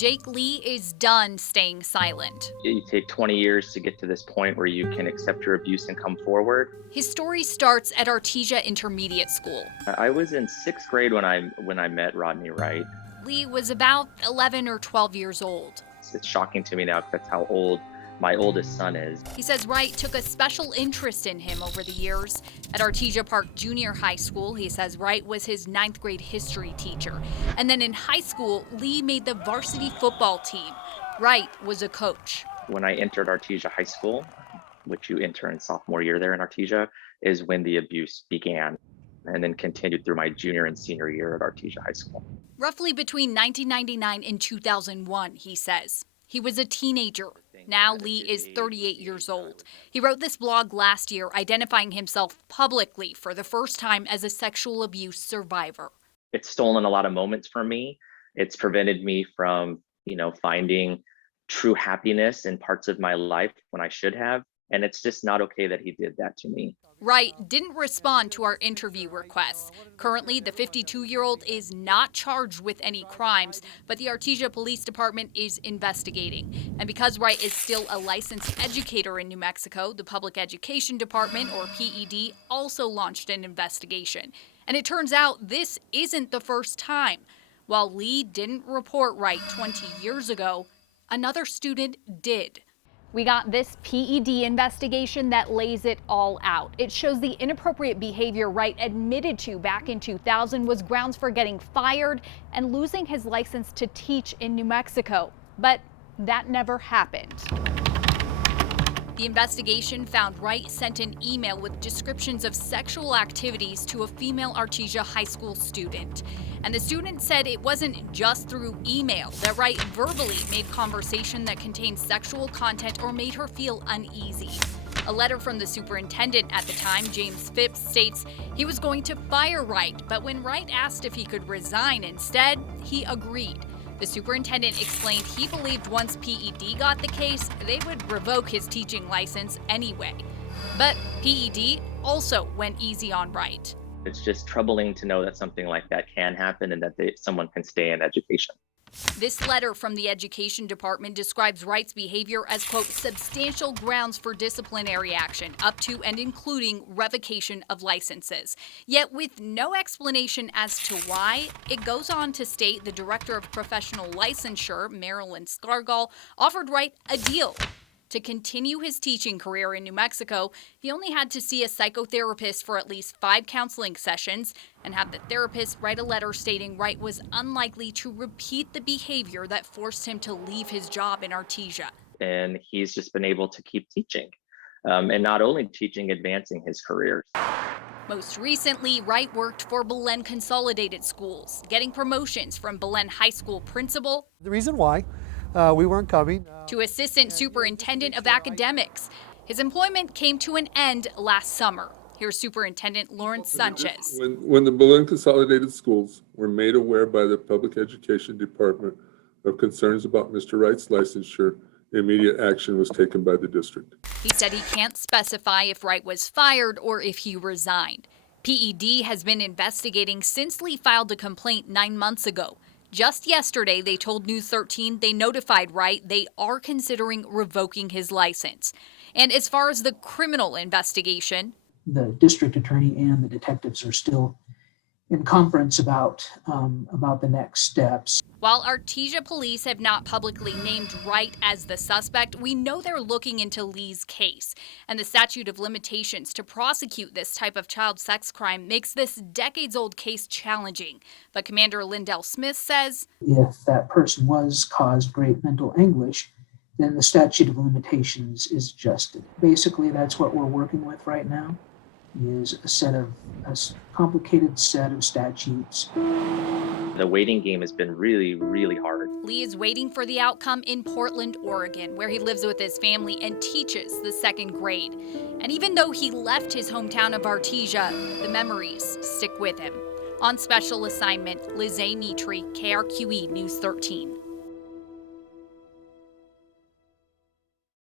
Jake Lee is done staying silent. You take 20 years to get to this point where you can accept your abuse and come forward. His story starts at Artesia Intermediate School. I was in 6th grade when I met Rodney Wright. Lee was about 11 or 12 years old. It's shocking to me now because that's how old my oldest son is. He says Wright took a special interest in him over the years. At Artesia Park Junior High School, he says Wright was his 9th grade history teacher. And then in high school, Lee made the varsity football team. Wright was a coach. When I entered Artesia High School, which you enter in sophomore year there in Artesia, is when the abuse began and then continued through my junior and senior year at Artesia High School. Roughly between 1999 and 2001, he says. He was a teenager. Now Lee is 38 years old. He wrote this blog last year identifying himself publicly for the first time as a sexual abuse survivor. It's stolen a lot of moments from me. It's prevented me from, finding true happiness in parts of my life when I should have. And it's just not okay that he did that to me. Wright didn't respond to our interview requests. Currently, the 52-year-old is not charged with any crimes, but the Artesia Police Department is investigating. And because Wright is still a licensed educator in New Mexico, the Public Education Department, or PED, also launched an investigation. And it turns out this isn't the first time. While Lee didn't report Wright 20 years ago, another student did. We got this PED investigation that lays it all out. It shows the inappropriate behavior Wright admitted to back in 2000 was grounds for getting fired and losing his license to teach in New Mexico. But that never happened. The investigation found Wright sent an email with descriptions of sexual activities to a female Artesia High School student. And the student said it wasn't just through email, that Wright verbally made conversation that contained sexual content or made her feel uneasy. A letter from the superintendent at the time, James Phipps, states he was going to fire Wright, but when Wright asked if he could resign instead, he agreed. The superintendent explained he believed once PED got the case, they would revoke his teaching license anyway. But PED also went easy on Wright. It's just troubling to know that something like that can happen and that someone can stay in education. This letter from the Education Department describes Wright's behavior as, quote, substantial grounds for disciplinary action, up to and including revocation of licenses. Yet with no explanation as to why, it goes on to state the Director of Professional Licensure, Marilyn Scargall, offered Wright a deal. To continue his teaching career in New Mexico, he only had to see a psychotherapist for at least 5 counseling sessions and have the therapist write a letter stating Wright was unlikely to repeat the behavior that forced him to leave his job in Artesia. And he's just been able to keep teaching, and not only teaching, advancing his career. Most recently, Wright worked for Belen Consolidated Schools, getting promotions from Belen High School principal. The reason why we weren't coming. To assistant superintendent of academics. His employment came to an end last summer. Here's Superintendent Lawrence Sanchez. When the Belen Consolidated Schools were made aware by the Public Education Department of concerns about Mr. Wright's licensure, immediate action was taken by the district. He said he can't specify if Wright was fired or if he resigned. PED has been investigating since Lee filed a complaint 9 months ago. Just yesterday, they told News 13 they notified Wright they are considering revoking his license. And as far as the criminal investigation, the district attorney and the detectives are still in conference about the next steps. While Artesia police have not publicly named Wright as the suspect, we know they're looking into Lee's case. And the statute of limitations to prosecute this type of child sex crime makes this decades-old case challenging. But Commander Lindell Smith says, if that person was caused great mental anguish, then the statute of limitations is adjusted. Basically, that's what we're working with right now, is a complicated set of statutes. The waiting game has been really, really hard. Lee is waiting for the outcome in Portland, Oregon, where he lives with his family and teaches the 2nd grade. And even though he left his hometown of Artesia, the memories stick with him. On special assignment, Liz A. Mitri, KRQE News 13.